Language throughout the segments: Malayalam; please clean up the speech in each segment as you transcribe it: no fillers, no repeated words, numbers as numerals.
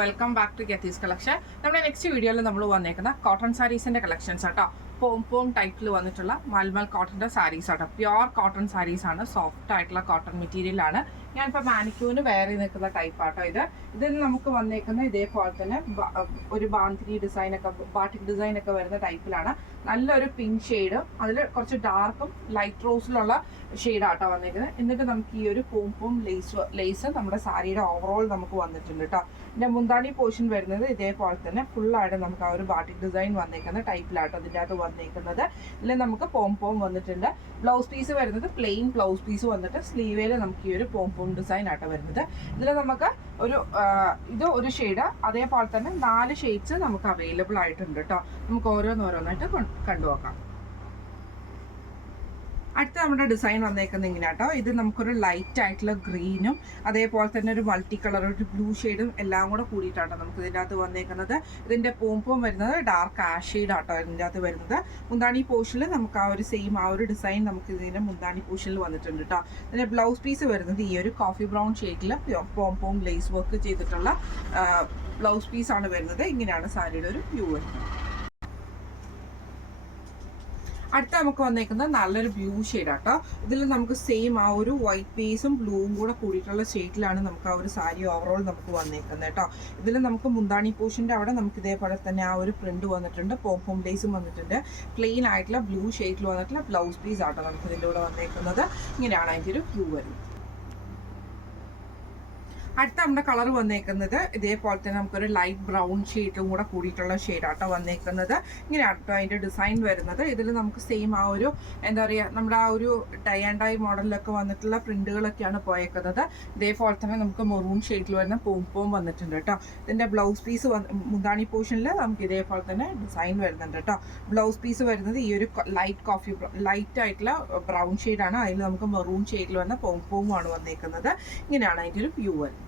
Welcome back to Geethi's collection. നമ്മുടെ നെക്സ്റ്റ് വീഡിയോയിൽ നമ്മൾ വന്നേക്കുന്ന കോട്ടൺ സാരീസിന്റെ കളക്ഷൻസ് ആട്ടോ. പോം ടൈപ്പിൽ വന്നിട്ടുള്ള മൽമൽ കോട്ടന്റെ സാരീസ് ആട്ടോ. പ്യുവർ കോട്ടൺ സാരീസ് ആണ്, സോഫ്റ്റ് ആയിട്ടുള്ള കോട്ടൺ മെറ്റീരിയൽ ആണ്. ഞാനിപ്പോൾ മാനിക്യൂവിന് വേറെ നിൽക്കുന്ന ടൈപ്പ് ആട്ടോ. ഇതിൽ നമുക്ക് വന്നേക്കുന്ന ഇതേപോലെ തന്നെ ഒരു ബാന്തിനി ഡിസൈൻ ഒക്കെ, ബാട്ടിക് ഡിസൈൻ ഒക്കെ വരുന്ന ടൈപ്പിലാണ്. നല്ലൊരു പിങ്ക് ഷെയ്ഡ്, അതിൽ കുറച്ച് ഡാർക്കും ലൈറ്റ് റോസിലുള്ള ഷെയ്ഡാട്ടോ വന്നേക്കുന്നത്. എന്നിട്ട് നമുക്ക് ഈ ഒരു പോം ലേസ് നമ്മുടെ സാരിയുടെ ഓവറോൾ നമുക്ക് വന്നിട്ടുണ്ട് കേട്ടോ. ഇതിന്റെ മുന്താണി പോർഷൻ വരുന്നത് ഇതേപോലെ തന്നെ ഫുള്ളായിട്ട് നമുക്ക് ആ ഒരു ബാട്ടിക് ഡിസൈൻ വന്നേക്കുന്ന ടൈപ്പിലാട്ടോ ഇതിൻ്റെ അകത്ത് വന്നേക്കുന്നത്. ഇതിൽ നമുക്ക് പോം വന്നിട്ടുണ്ട്. ബ്ലൗസ് പീസ് വരുന്നത് പ്ലെയിൻ ബ്ലൗസ് പീസ് വന്നിട്ട് സ്ലീവേൽ നമുക്ക് ഈ ഒരു പോം ഡിസൈൻ ആട്ടോ വരുന്നത്. ഇതിൽ നമുക്ക് ഒരു ഷെയ്ഡ്, അതേപോലെ തന്നെ 4 ഷെയ്ഡ്സ് നമുക്ക് അവൈലബിൾ ആയിട്ടുണ്ട് കേട്ടോ. നമുക്ക് ഓരോന്നായിട്ട് കണ്ടുനോക്കാം. അടുത്ത നമ്മുടെ ഡിസൈൻ വന്നേക്കുന്നത് ഇങ്ങനെ കേട്ടോ. ഇത് നമുക്കൊരു ലൈറ്റ് ആയിട്ടുള്ള ഗ്രീനും അതേപോലെ തന്നെ ഒരു മൾട്ടി കളർ, ഒരു ബ്ലൂ ഷെയ്ഡും എല്ലാം കൂടെ കൂടിയിട്ടാട്ടോ നമുക്ക് ഇതിൻ്റെ അകത്ത് വന്നേക്കുന്നത്. ഇതിൻ്റെ പോം വരുന്നത് ഡാർക്ക് ആഷ് ഷെയ്ഡാട്ടോ ഇതിൻ്റെ അകത്ത് വരുന്നത്. മുന്താണി പോർഷനിൽ നമുക്ക് ആ ഒരു സെയിം ആ ഒരു ഡിസൈൻ നമുക്ക് ഇതിൻ്റെ മുന്താണി പോർഷനിൽ വന്നിട്ടുണ്ട് കേട്ടോ. ഇതിൻ്റെ ബ്ലൗസ് പീസ് വരുന്നത് ഈ ഒരു കോഫി ബ്രൗൺ ഷെയ്ഡിൽ പോം ലേസ് വർക്ക് ചെയ്തിട്ടുള്ള ബ്ലൗസ് പീസാണ് വരുന്നത്. ഇങ്ങനെയാണ് സാരിയുടെ ഒരു വ്യൂ വരുന്നത്. അടുത്ത നമുക്ക് വന്നേക്കുന്നത് നല്ലൊരു ബ്ലൂ ഷെയ്ഡാട്ടോ. ഇതിൽ നമുക്ക് സെയിം ആ ഒരു വൈറ്റ് ബേസും ബ്ലൂവും കൂടെ കൂടിയിട്ടുള്ള ഷെയ്ഡിലാണ് നമുക്ക് ആ ഒരു സാരി ഓവറോൾ നമുക്ക് വന്നേക്കുന്നത് കേട്ടോ. ഇതിൽ നമുക്ക് മുന്താണി പോർഷൻ്റെ അവിടെ നമുക്ക് ഇതേപോലെ തന്നെ ആ ഒരു പ്രിന്റ് വന്നിട്ടുണ്ട്, പോം ലേസും വന്നിട്ടുണ്ട്. പ്ലെയിൻ ആയിട്ടുള്ള ബ്ലൂ ഷെയ്ഡിൽ വന്നിട്ടുള്ള ബ്ലൗസ് പീസ് ആട്ടോ നമുക്ക് ഇതിൻ്റെ കൂടെ വന്നേക്കുന്നത്. ഇങ്ങനെയാണ് അതിൻ്റെ ഒരു വ്യൂ വരുന്നത്. അടുത്ത നമ്മുടെ കളർ വന്നേക്കുന്നത് ഇതേപോലെ തന്നെ നമുക്കൊരു ലൈറ്റ് ബ്രൗൺ ഷെയ്ഡും കൂടെ കൂടിയിട്ടുള്ള ഷെയ്ഡാട്ടോ വന്നേക്കുന്നത്. ഇങ്ങനെയാട്ടോ അതിൻ്റെ ഡിസൈൻ വരുന്നത്. ഇതിൽ നമുക്ക് സെയിം ആ ഒരു എന്താ പറയുക, നമ്മുടെ ആ ഒരു ടൈ ആൻഡ് ഡൈ മോഡലിലൊക്കെ വന്നിട്ടുള്ള പ്രിന്റുകളൊക്കെയാണ് പോയേക്കുന്നത്. ഇതേപോലെ തന്നെ നമുക്ക് മെറൂൺ ഷെയ്ഡിൽ വരുന്ന പോം വന്നിട്ടുണ്ട് കേട്ടോ. ഇതിൻ്റെ ബ്ലൗസ് പീസ് മുന്താണി പോർഷനിൽ നമുക്ക് ഇതേപോലെ തന്നെ ഡിസൈൻ വരുന്നുണ്ട് കേട്ടോ. ബ്ലൗസ് പീസ് വരുന്നത് ഈ ഒരു ലൈറ്റ് ആയിട്ടുള്ള ബ്രൗൺ ഷെയ്ഡാണ്. അതിൽ നമുക്ക് മെറൂൺ ഷെയ്ഡിൽ വന്ന പോമാണ് വന്നേക്കുന്നത്. ഇങ്ങനെയാണ് അതിൻ്റെ ഒരു വ്യൂ വരുന്നത്.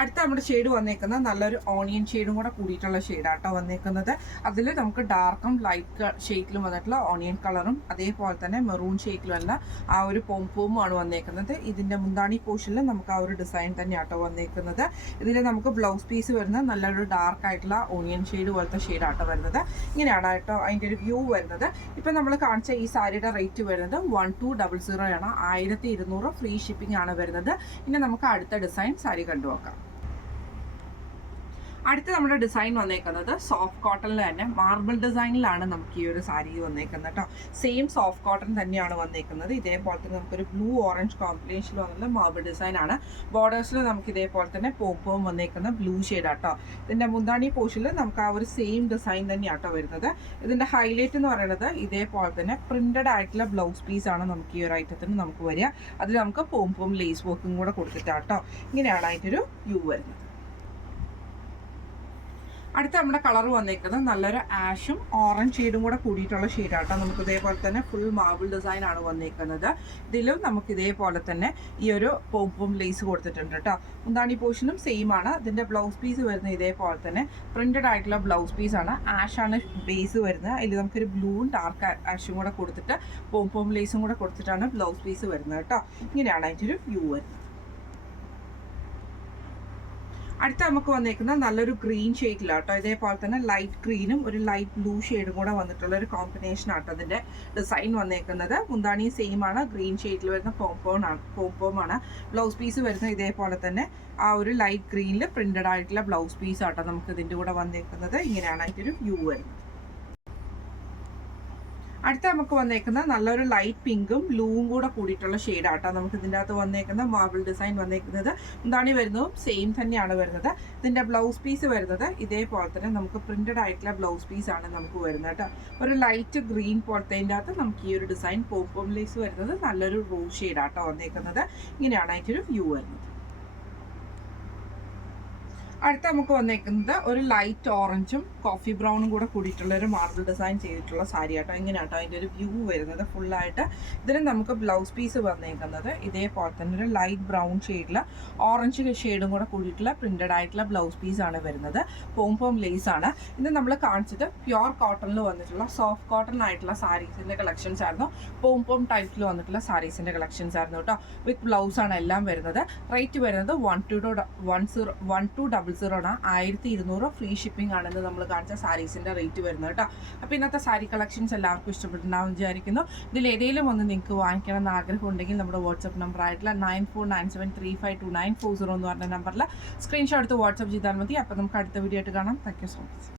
അടുത്ത നമ്മുടെ ഷെയ്ഡ് വന്നേക്കുന്നത് നല്ലൊരു ഓണിയൻ ഷെയ്ഡും കൂടെ കൂടിയിട്ടുള്ള ഷെയ്ഡാട്ടോ വന്നേക്കുന്നത്. അതിൽ നമുക്ക് ഡാർക്കും ലൈറ്റ് ഷെയ്ഡിലും വന്നിട്ടുള്ള ഓണിയൻ കളറും അതേപോലെ തന്നെ മെറൂൺ ഷെയ്ഡിലും വന്ന ആ ഒരു പോമാണ് വന്നേക്കുന്നത്. ഇതിൻ്റെ മുന്താണി പോർഷനിൽ നമുക്ക് ആ ഒരു ഡിസൈൻ തന്നെയാട്ടോ വന്നേക്കുന്നത്. ഇതിൽ നമുക്ക് ബ്ലൗസ് പീസ് വരുന്നത് നല്ലൊരു ഡാർക്ക് ആയിട്ടുള്ള ഓണിയൻ ഷെയ്ഡ് പോലത്തെ ഷെയ്ഡാട്ടോ വരുന്നത്. ഇങ്ങനെയാണ് കേട്ടോ അതിൻ്റെ ഒരു വ്യൂ വരുന്നത്. ഇപ്പം നമ്മൾ കാണിച്ച ഈ സാരിയുടെ റേറ്റ് വരുന്നത് 1200 ആണ്. 1200 ഫ്രീ ഷിപ്പിംഗ് ആണ് വരുന്നത്. ഇനി നമുക്ക് അടുത്ത ഡിസൈൻ സാരി കണ്ടുനോക്കാം. അടുത്ത നമ്മുടെ ഡിസൈൻ വന്നേക്കുന്നത് സോഫ്റ്റ് കോട്ടണിൽ തന്നെ മാർബിൾ ഡിസൈനിലാണ് നമുക്ക് ഈ ഒരു സാരി വന്നേക്കുന്നത് കേട്ടോ. സെയിം സോഫ്റ്റ് കോട്ടൺ തന്നെയാണ് വന്നേക്കുന്നത്. ഇതേപോലെ തന്നെ നമുക്കൊരു ബ്ലൂ ഓറഞ്ച് കോമ്പിനേഷനിൽ വന്നുള്ള മാർബിൾ ഡിസൈൻ ആണ്. ബോർഡേഴ്സിൽ നമുക്ക് ഇതേപോലെ തന്നെ പോം വന്നേക്കുന്ന ബ്ലൂ ഷെയ്ഡാട്ടോ. ഇതിൻ്റെ മുന്താണി പോർഷനിൽ നമുക്ക് ആ ഒരു സെയിം ഡിസൈൻ തന്നെയാട്ടോ വരുന്നത്. ഇതിൻ്റെ ഹൈലൈറ്റ് എന്ന് പറയുന്നത് ഇതേപോലെ തന്നെ പ്രിന്റഡ് ആയിട്ടുള്ള ബ്ലൗസ് പീസാണ് നമുക്ക് ഈ ഒരു ഐറ്റത്തിന് നമുക്ക് വരിക. അതിൽ നമുക്ക് പോം ലേസ് വർക്കും കൂടെ കൊടുത്തിട്ടാട്ടോ. ഇങ്ങനെയാണ് അതിൻ്റെ ഒരു വ്യൂ വരുന്നത്. അടുത്ത നമ്മുടെ കളർ വന്നേക്കുന്നത് നല്ലൊരു ആഷും ഓറഞ്ച് ഷെയ്ഡും കൂടെ കൂടിയിട്ടുള്ള ഷെയ്ഡാട്ടോ. നമുക്ക് ഇതേപോലെ തന്നെ ഫുൾ മാർബിൾ ഡിസൈൻ ആണ് വന്നേക്കുന്നത്. ഇതിലും നമുക്ക് ഇതേപോലെ തന്നെ ഈ ഒരു പോം ലേസ് കൊടുത്തിട്ടുണ്ട് കേട്ടോ. മുന്താണി പോർഷനും സെയിം ആണ്. ഇതിൻ്റെ ബ്ലൗസ് പീസ് വരുന്നത് ഇതേപോലെ തന്നെ പ്രിന്റഡ് ആയിട്ടുള്ള ബ്ലൗസ് പീസാണ്. ആഷാണ് ബേസ് വരുന്നത്. അതിൽ നമുക്കൊരു ബ്ലൂവും ഡാർക്ക് ആഷും കൂടെ കൊടുത്തിട്ട് പോം ലേസും കൂടെ കൊടുത്തിട്ടാണ് ബ്ലൗസ് പീസ് വരുന്നത് കേട്ടോ. ഇങ്ങനെയാണ് അതിൻ്റെ ഒരു വ്യൂ വരുന്നത്. അടുത്ത നമുക്ക് വന്നേക്കുന്നത് നല്ലൊരു ഗ്രീൻ ഷെയ്ഡിലാട്ടോ. ഇതേപോലെ തന്നെ ലൈറ്റ് ഗ്രീനും ഒരു ലൈറ്റ് ബ്ലൂ ഷെയ്ഡും കൂടെ വന്നിട്ടുള്ള ഒരു കോമ്പിനേഷൻ ആട്ടോ അതിൻ്റെ ഡിസൈൻ വന്നേക്കുന്നത്. മുന്താണി സെയിം ആണ്, ഗ്രീൻ ഷെയ്ഡിൽ വരുന്ന പോമാണ്. ബ്ലൗസ് പീസ് വരുന്നത് ഇതേപോലെ തന്നെ ആ ഒരു ലൈറ്റ് ഗ്രീനിൽ പ്രിന്റഡ് ആയിട്ടുള്ള ബ്ലൗസ് പീസ് ആട്ടോ നമുക്ക് ഇതിൻ്റെ കൂടെ വന്നേക്കുന്നത്. ഇങ്ങനെയാണ് അതിൻ്റെ ഒരു വ്യൂ വരുന്നത്. അടുത്ത നമുക്ക് വന്നേക്കുന്നത് നല്ലൊരു ലൈറ്റ് പിങ്കും ബ്ലൂവും കൂടെ കൂടിയിട്ടുള്ള ഷെയ്ഡാട്ടോ നമുക്ക് ഇതിൻ്റെ അകത്ത് വന്നേക്കുന്ന മാർബിൾ ഡിസൈൻ വന്നേക്കുന്നത്. എന്താണ് വരുന്നതും സെയിം തന്നെയാണ് വരുന്നത്. ഇതിൻ്റെ ബ്ലൗസ് പീസ് വരുന്നത് ഇതേപോലെ തന്നെ നമുക്ക് പ്രിന്റഡ് ആയിട്ടുള്ള ബ്ലൗസ് പീസാണ് നമുക്ക് വരുന്നത് കേട്ടോ. ഒരു ലൈറ്റ് ഗ്രീൻ പോലത്തെ അകത്ത് നമുക്ക് ഈ ഒരു ഡിസൈൻ പോം ലേസ് വരുന്നത് നല്ലൊരു റോസ് ഷെയ്ഡാട്ടോ വന്നേക്കുന്നത്. ഇങ്ങനെയാണ് അതിൻ്റെ ഒരു വ്യൂ വരുന്നത്. അടുത്ത നമുക്ക് വന്നേക്കുന്നത് ഒരു ലൈറ്റ് ഓറഞ്ചും കോഫി ബ്രൗണും കൂടെ കൂടിയിട്ടുള്ള ഒരു മാർബിൾ ഡിസൈൻ ചെയ്തിട്ടുള്ള സാരി ആട്ടോ. ഇങ്ങനെയാട്ടോ അതിൻ്റെ ഒരു വ്യൂ വരുന്നത് ഫുള്ളായിട്ട്. ഇതിന് നമുക്ക് ബ്ലൗസ് പീസ് വന്നേക്കുന്നത് ഇതേപോലെ തന്നെ ഒരു ലൈറ്റ് ബ്രൗൺ ഷെയ്ഡിൽ ഓറഞ്ച് ഷെയ്ഡും കൂടെ കൂടിയിട്ടുള്ള പ്രിന്റഡ് ആയിട്ടുള്ള ബ്ലൗസ് പീസാണ് വരുന്നത്. പോം ലേസ് ആണ്. ഇത് നമ്മൾ കാണിച്ചത് പ്യുവർ കോട്ടണിൽ വന്നിട്ടുള്ള സോഫ്റ്റ് കോട്ടൺ ആയിട്ടുള്ള സാരീസിൻ്റെ കളക്ഷൻസ് ആയിരുന്നു. പോം ടൈപ്പിൽ വന്നിട്ടുള്ള സാരീസിൻ്റെ കളക്ഷൻസ് ആയിരുന്നു കേട്ടോ. വിത്ത് ബ്ലൗസ് ആണ് എല്ലാം വരുന്നത്. റേറ്റ് വരുന്നത് 1200 1200 ഫ്രീ ഷിപ്പിംഗ് ആണെന്ന് നമ്മൾ കാണിച്ച സാരീസിൻ്റെ റേറ്റ് വരുന്നത് കേട്ടോ. അപ്പോൾ ഇന്നത്തെ സാരി കളക്ഷൻസ് എല്ലാവർക്കും ഇഷ്ടപ്പെട്ടിട്ടുണ്ടാവും വിചാരിക്കുന്നു. ഇതിൽ ഏതെങ്കിലും ഒന്ന് നിങ്ങൾക്ക് വാങ്ങിക്കണം എന്ന് ആഗ്രഹം ഉണ്ടെങ്കിൽ നമ്മുടെ വാട്സപ്പ് നമ്പർ ആയിട്ടുള്ള 9497352940 എന്ന് പറഞ്ഞ നമ്പറിൽ സ്ക്രീൻഷോട്ട് എടുത്ത് വാട്സപ്പ് ചെയ്താൽ മതി. അപ്പോൾ നമുക്ക് അടുത്ത വീഡിയോ ആയിട്ട് കാണാം. Thank you so much.